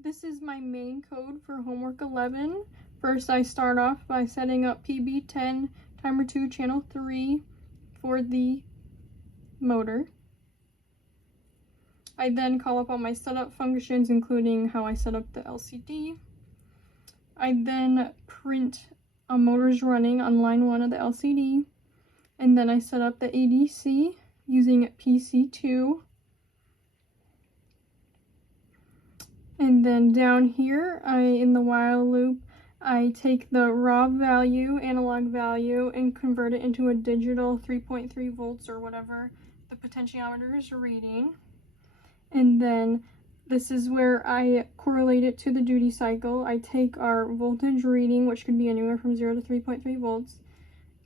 This is my main code for homework 11. First, I start off by setting up PB10 timer 2 channel 3 for the motor. I then call up all my setup functions, including how I set up the LCD. I then print a motors running on line 1 of the LCD, and then I set up the ADC using PC2. And then down here, in the while loop, I take the raw value, analog value, and convert it into a digital 3.3 volts or whatever the potentiometer is reading. And then this is where I correlate it to the duty cycle. I take our voltage reading, which could be anywhere from 0 to 3.3 volts,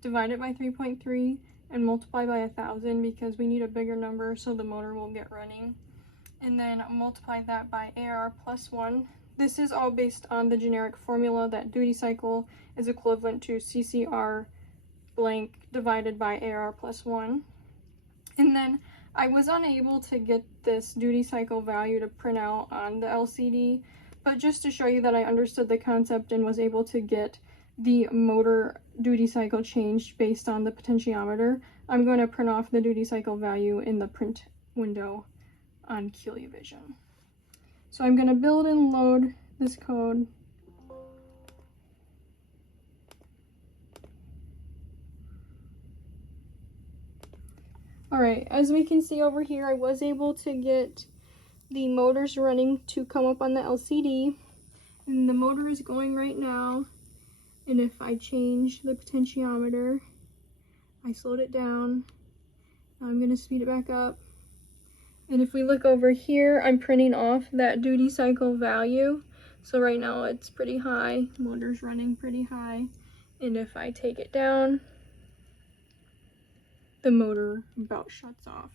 divide it by 3.3, and multiply by 1,000 because we need a bigger number so the motor will get running. And then multiply that by AR plus 1. This is all based on the generic formula that duty cycle is equivalent to CCR blank divided by AR plus 1. And then I was unable to get this duty cycle value to print out on the LCD, but just to show you that I understood the concept and was able to get the motor duty cycle changed based on the potentiometer, I'm going to print off the duty cycle value in the print window on CuliaVision. So I'm going to build and load this code. Alright, as we can see over here, I was able to get the motors running to come up on the LCD, and the motor is going right now. And if I change the potentiometer, I slowed it down. Now I'm going to speed it back up. And if we look over here, I'm printing off that duty cycle value. So right now it's pretty high, motor's running pretty high. And if I take it down, the motor about shuts off.